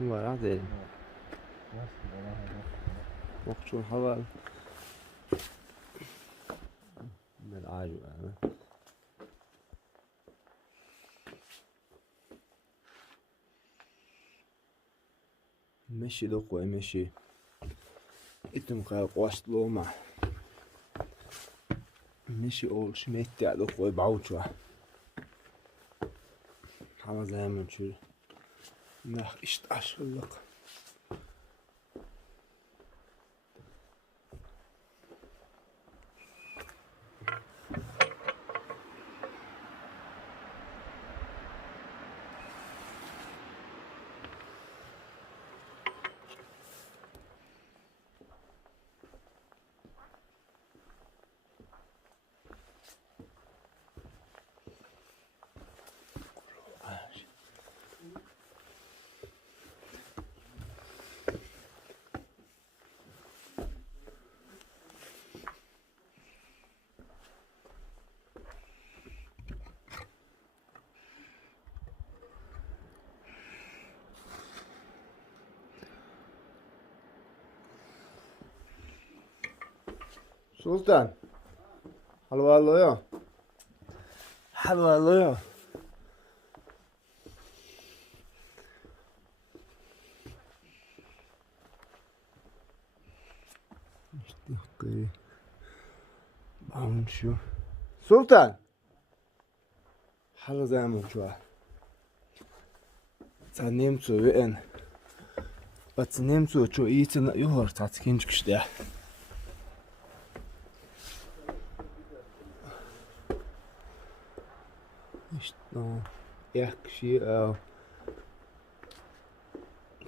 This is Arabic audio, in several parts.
var değil. Bak şu hava. Ben ağacı var. مشي دقوة مشي إتم خير قوست لوما مشي أول شميت على دقوة بعوضة حما زي ما نشوف نخ إشت أشغلك Sultan حلوة يا حلوة يا işte şu Sultan حلو زي ما تشوف تنيم تو وين بتنيم تو شو يتنا يهور تاتكين كشته işte yakşı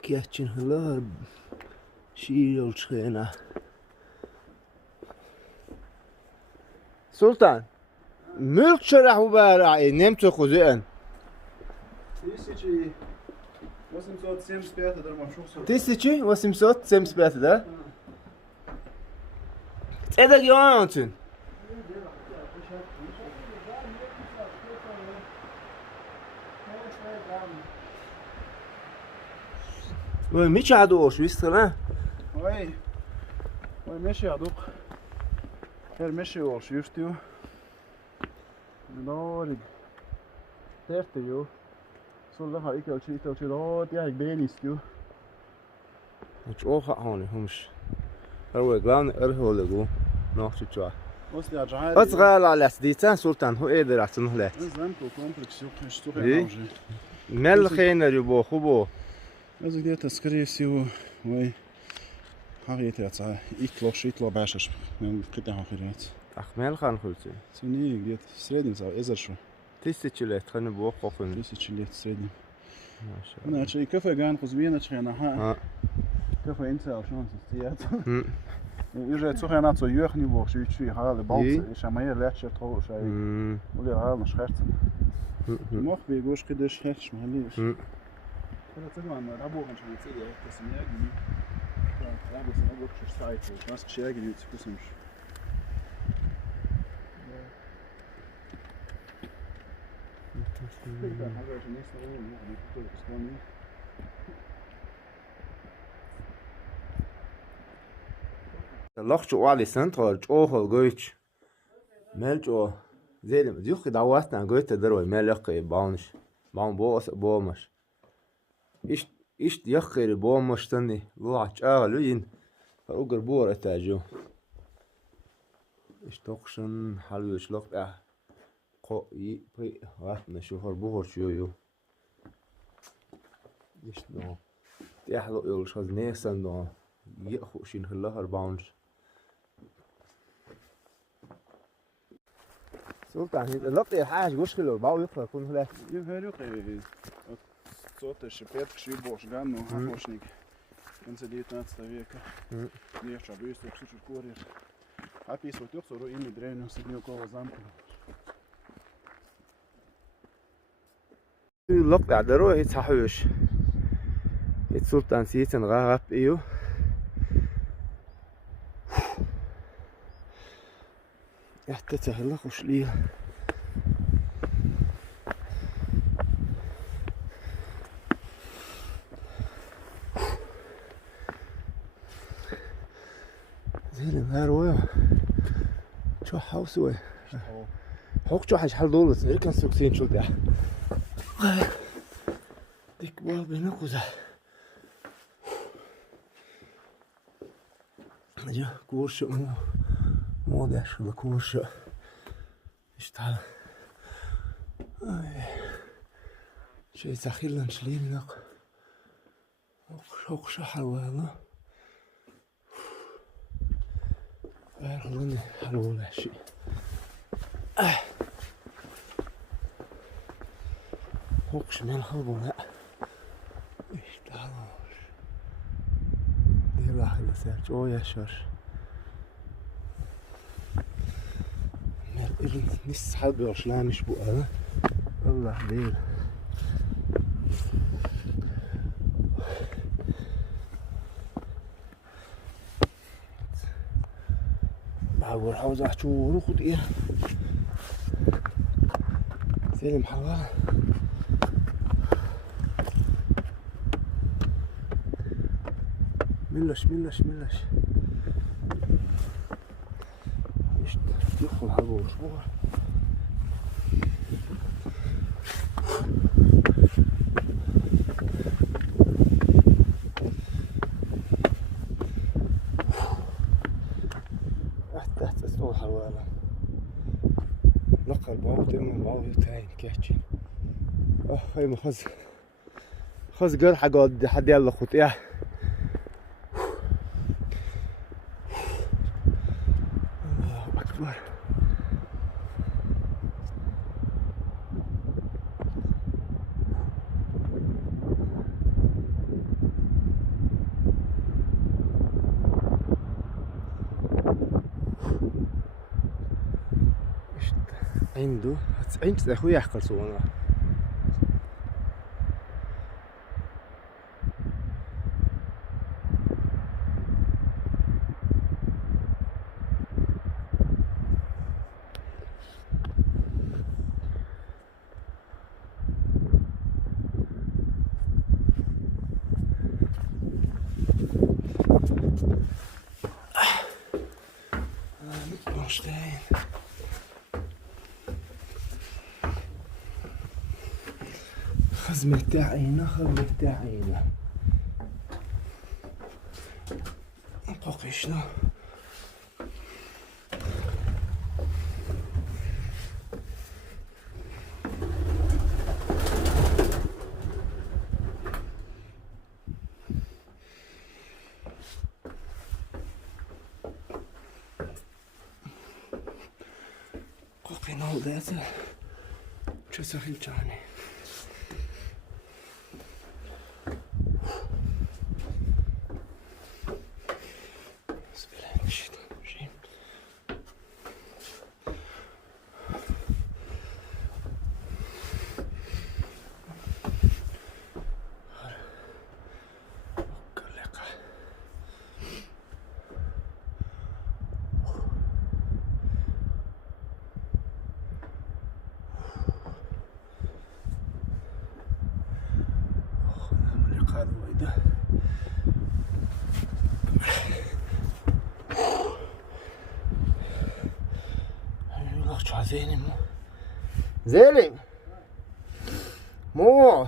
geçin hılar şiir olçğına Sultan ملك شرح وبارع نمت خزئن Тысячи 875 дармашук. 1875 да? Это геонтин. Vay mi çadı o şu istene? Vay meşe aduk. Her meşe ol şu üstü. Doğru. Terte yo. Sonra ha ikel çi tel çi doğru ya beni istiyor. Hiç o hani humuş. هو جلان إرهو لجو ناخذ شو. وصل يا جعاري. بس غال على سديتان سلطان هو قادر يعطينه له. زنكو كومبلكس يوك يشتوه إيه؟ يعوجي. مال خينا يبو خبو. لازم دي تسكري سيو وي. حقيقة يا إكلو شيكلو باشش من قطع آخرات. أخمال خان خلتي. سني ديت سريدين سو إزر شو. تيستشلت خن بو قفن. تيستشلت سريدين. ما شاء الله. أنا شيء كيف جان قزبينا شينا ها. كيف أنت عشان تستيات. يجي تسوق أنا تو يخني بوق شيء هذا بعض شماية لا شيء طول شيء. ولي هذا مش خرطن. مخ بيجوش كدش خرش مهليش. أنا تسمع أنا ربوه عشان يصير تسمية جدي. ربوه سمع بوق شو سايت ناس شيء جدي تكسمش. لخش على سنترال جوه جويتش مالجو زي ما ديوخ دعواتنا جويت دروي مالقي باونش باون بوس بومش إيش يخير بومش تاني لوعش لين فأوجر بور أتاجو إيش تقشن حلوش لق قو بي واتنا شهر بور شو إيش نو تحلو يولش هذ نيسان نو يخوشين هاللهر باونش سلطان اللقطة حاجة وش كله باو يقرأ كون هلا يفعلوا قي صوت الشباب شيء بوش جانو هاكوشنيك انت ديت ناتستويك نيش عبيس تكسوش الكورير هابي صوت يخسروا إني درينو سيدنيو كوا زامكو اللقطة عدروه يتحوش سلطان سيتن غاب إيو احتته الله خوش ليه زين هاي رويا شو حوسوي حوق شو حاج حل دولت إيه كان سوكسين شو ده ديك باب بينكوزة جا كورش مو ده شو ده كورش اشتغل شيء سخيل نشلين لك حوق شو حلوة والله حلو ولا شيء فوق شمال خلبو لا ايش تعالوش دي راح لسيرج او يشر مال إلي نس حلبي وشلانش بو انا والله حبيل بعور حوز احجو رخد ايه سلم حوالي ملش ايش يدخل هذا الاسبوع تحت اسبوع حوالا نقل باو دم باو يتعين كاتشين هاي مخز قرحة قد حد يلا خطيئة الله أكبر عنده عنده أخوي يحكي صونا Stein. خزمة تاعينا نقوقيشنا قوقينا وداتا شو سخيل جاني زيني مو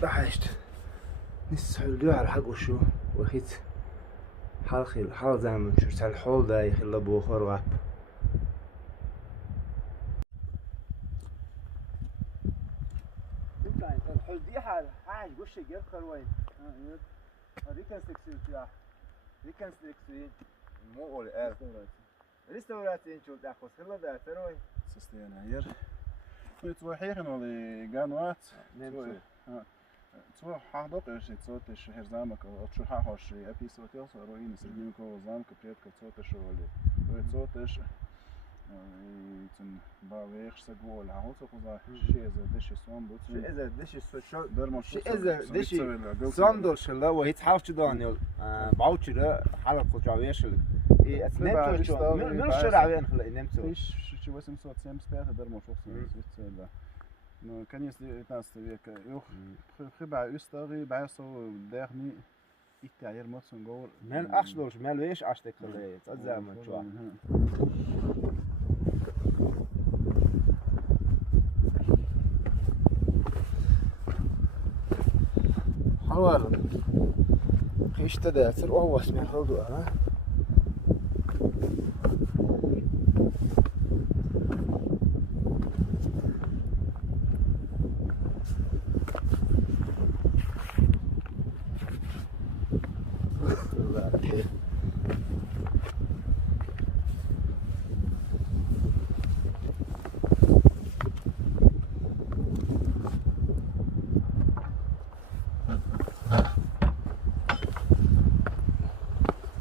ضحشت نسحل على حق وشو وخيت حال زي ما نشوف الحول ده يخلى بوخر وعب الحول دي حاجة وش يرخر وين ريكنستكسيون فيها ريكنستكسيون مو أول ريستوراتين شو تأخذ خلى ده تروي سستينا هير Zwei Herren oder Ganuat. Nemco. Zwei Hardok ist jetzt so, dass Herr Zamek, от що хахош описуватися, руїни Сергійникового замка, предков цоте шоли. Ви цоте ж цим бавешся гол, а оце коза ще за деші сом буцин. إذا دش الشو Дермо إذا دش صندوق شلا وهيت حاوش دانيال باوتشرا حلقة جاويشل نمتو شو من الشرع وين خلي نمتو Тысяч 875 дермо шоқсын да. Но конец 19 века. Юх хиба истории байсо дерни иттайер моцун гор. من أخشلوش من ويش أشتك خلي تزامن شو حوالا خيش تداتر وهو اسمه خلدو أنا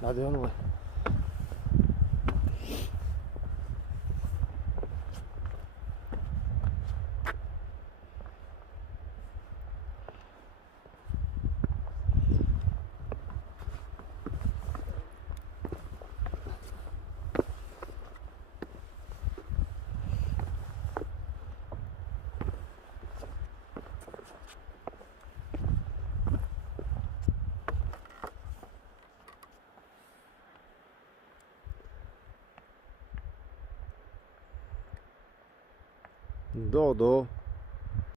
هذا يلا دو